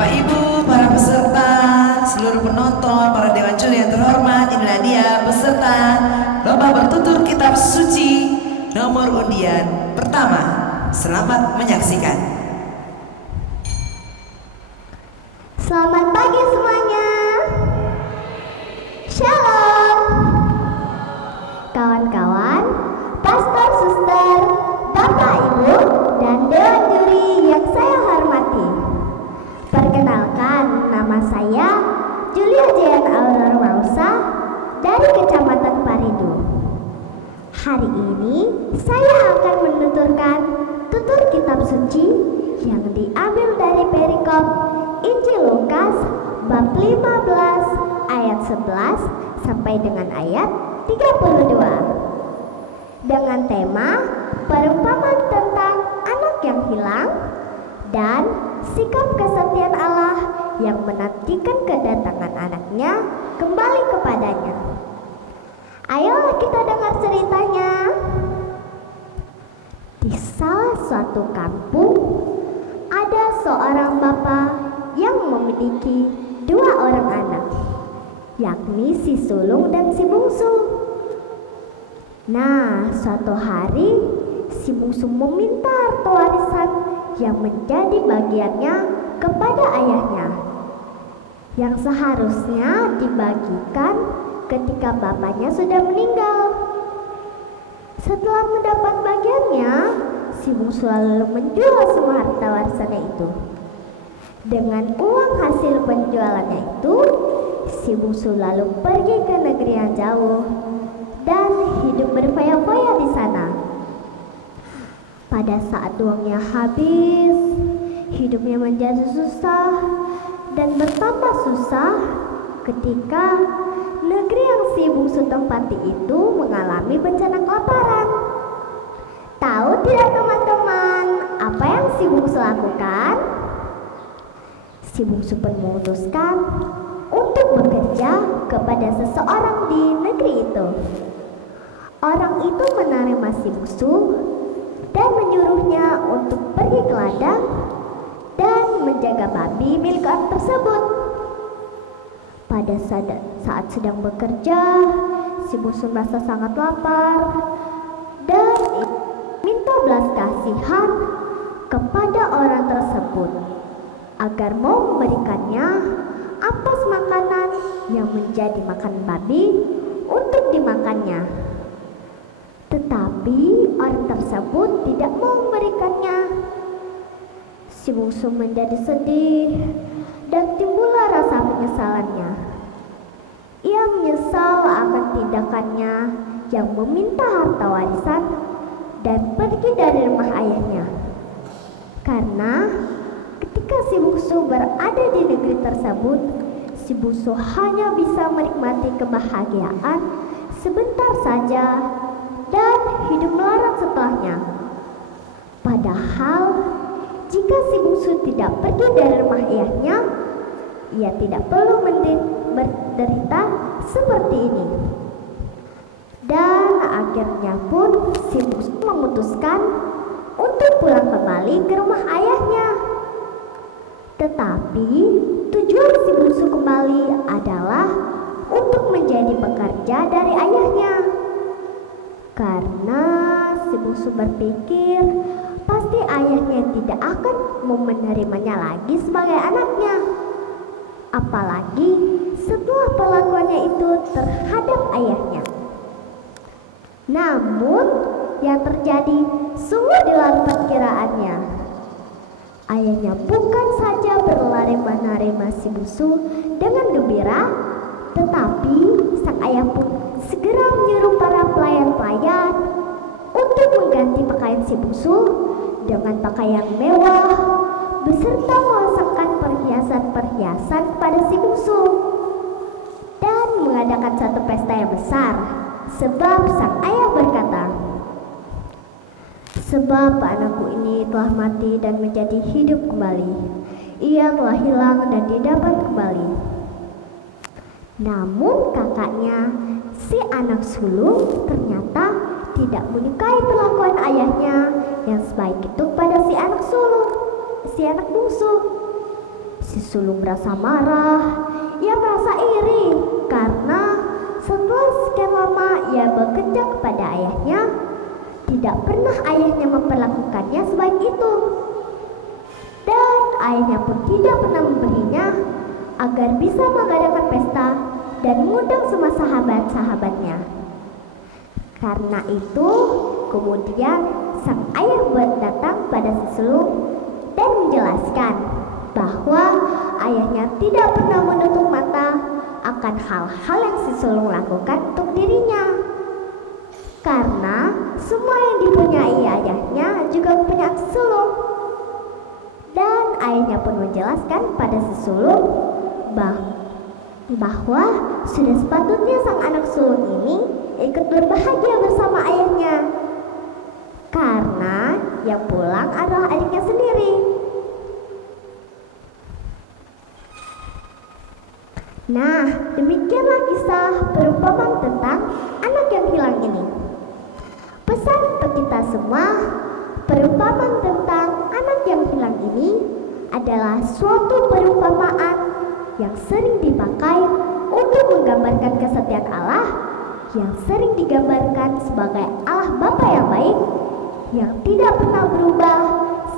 Bapak Ibu, para peserta, seluruh penonton, para dewan juri yang terhormat, inilah dia peserta lomba bertutur kitab suci nomor undian pertama. Selamat menyaksikan. Selamat pagi semuanya. Shalom. Kawan-kawan, pastor, suster, bapak, ibu, dan dewan juri yang saya hormati. Perkenalkan, nama saya Julia Jean Aurora Mausa dari Kecamatan Paridu. Hari ini saya akan menuturkan tutur kitab suci yang diambil dari perikop Injil Lukas bab 15 ayat 11 sampai dengan ayat 32 dengan tema perumpamaan tentang anak yang hilang dan sikap kesetiaan Allah yang menantikan kedatangan anaknya kembali kepadanya. Ayolah kita dengar ceritanya. Di salah suatu kampung ada seorang bapak yang memiliki 2 orang anak, yakni si sulung dan si bungsu. Nah, suatu hari si bungsu meminta harta warisan yang menjadi bagiannya kepada ayahnya, yang seharusnya dibagikan ketika bapaknya sudah meninggal. Setelah mendapat bagiannya, si bungsu lalu menjual semua harta warisannya itu. Dengan uang hasil penjualannya itu, si bungsu lalu pergi ke negeri yang jauh dan hidup berfoya-foya di sana. Pada saat uangnya habis, hidupnya menjadi susah dan bertambah susah ketika negeri yang si bungsu tempati itu mengalami bencana kelaparan. Tahu tidak teman-teman apa yang si bungsu lakukan? Si bungsu pun memutuskan untuk bekerja kepada seseorang di negeri itu. Orang itu menerima si bungsu dan menyuruhnya untuk pergi ke ladang dan menjaga babi milik orang tersebut. Pada saat sedang bekerja, si bungsu merasa sangat lapar dan minta belas kasihan kepada orang tersebut agar mau memberikannya ampas makanan yang menjadi makan babi untuk dimakannya. Tetapi orang tersebut tidak mau memberikannya. Si bungsu menjadi sedih dan timbullah rasa penyesalannya. Ia menyesal akan tindakannya yang meminta harta warisan dan pergi dari rumah ayahnya. Karena ketika si bungsu berada di negeri tersebut, si bungsu hanya bisa menikmati kebahagiaan sebentar saja dan hidup melarat setelahnya. Padahal jika si bungsu tidak pergi dari rumah ayahnya, ia tidak perlu menderita seperti ini. Dan akhirnya pun si bungsu memutuskan untuk pulang kembali ke rumah ayahnya. Tetapi tujuan si bungsu kembali adalah untuk menjadi pekerja dari ayahnya. Karena si bungsu berpikir pasti ayahnya tidak akan mau menerimanya lagi sebagai anaknya. Apalagi setelah perlakuannya itu terhadap ayahnya. Namun yang terjadi sungguh di luar perkiraannya. Ayahnya bukan saja berlari menerima si bungsu dengan gembira, tetapi sang ayah pun segera menyuruh para pelayan-pelayan untuk mengganti pakaian si bungsu dengan pakaian mewah beserta memasangkan perhiasan-perhiasan pada si bungsu dan mengadakan satu pesta yang besar. Sebab sang ayah berkata, "Sebab anakku ini telah mati dan menjadi hidup kembali. Ia telah hilang dan didapat kembali." Namun kakaknya, si anak sulung, ternyata tidak menyukai perlakuan ayahnya yang sebaik itu pada si anak sulung, si anak bungsu. Si sulung merasa marah. Ia merasa iri karena setelah sekian lama ia bekerja kepada ayahnya, tidak pernah ayahnya memperlakukannya sebaik itu. Dan ayahnya pun tidak pernah memberinya agar bisa mengadakan pesta dan mengundang semua sahabat-sahabatnya. Karena itu, kemudian sang ayah datang pada si sulung dan menjelaskan bahwa ayahnya tidak pernah menutup mata akan hal-hal yang si sulung lakukan untuk dirinya. Karena semua yang dipunyai ayahnya juga kepunyaan si sulung. Dan ayahnya pun menjelaskan pada si sulung bahwa sudah sepatutnya sang anak sulung ini ikut berbahagia bersama ayahnya, karena yang pulang adalah adiknya sendiri. Nah, demikianlah kisah perumpamaan tentang anak yang hilang ini. Pesan untuk kita semua, perumpamaan tentang anak yang hilang ini adalah suatu perumpamaan yang sering dipakai untuk menggambarkan kesetiaan Allah, yang sering digambarkan sebagai Allah Bapa yang baik, yang tidak pernah berubah,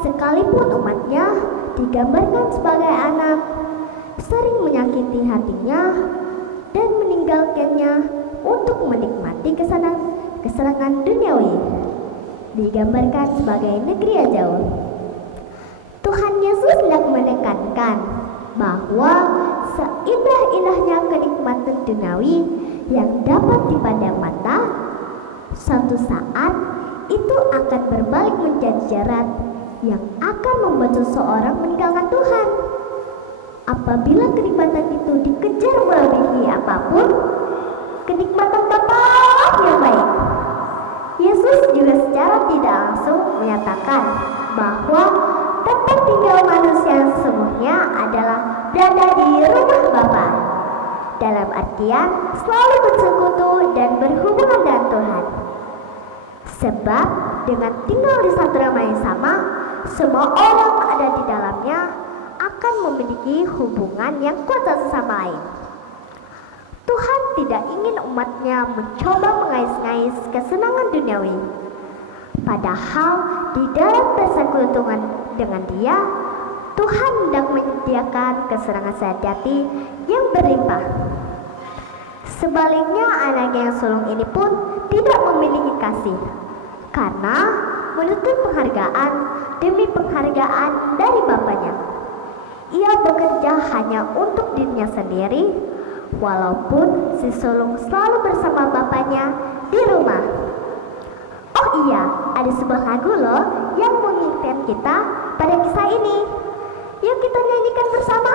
sekalipun umatnya digambarkan sebagai anak, sering menyakiti hatinya dan meninggalkannya untuk menikmati kesenangan duniawi, digambarkan sebagai negeri yang jauh. Tuhan Yesus hendak menekankan bahwa seindah-indahnya kenikmatan duniawi yang dapat dipandang mata, suatu saat itu akan berbalik menjadi jerat yang akan membuat seseorang meninggalkan Tuhan. Apabila kenikmatan itu dikejar melebihi apapun, kenikmatan Bapa yang baik. Yesus juga secara tidak langsung menyatakan bahwa tempat tinggal manusia yang sesungguhnya adalah berada di rumah Bapa, dalam artian selalu bersekutu dan berhubungan dengan Tuhan. Sebab dengan tinggal di satu rumah yang sama, semua orang ada di dalamnya akan memiliki hubungan yang kuat satu sama lain. Tuhan tidak ingin umatnya mencoba mengais-ngais kesenangan duniawi. Padahal di dalam persekutuan dengan Dia, Tuhan hendak menyediakan kesenangan sejati yang berlimpah. Sebaliknya, anak yang sulung ini pun tidak memiliki kasih, karena menuntut penghargaan demi penghargaan dari bapaknya. Ia bekerja hanya untuk dirinya sendiri, walaupun si sulung selalu bersama bapaknya di rumah. Oh iya, ada sebuah lagu loh yang mengingatkan kita pada kisah ini. Yuk kita nyanyikan bersama.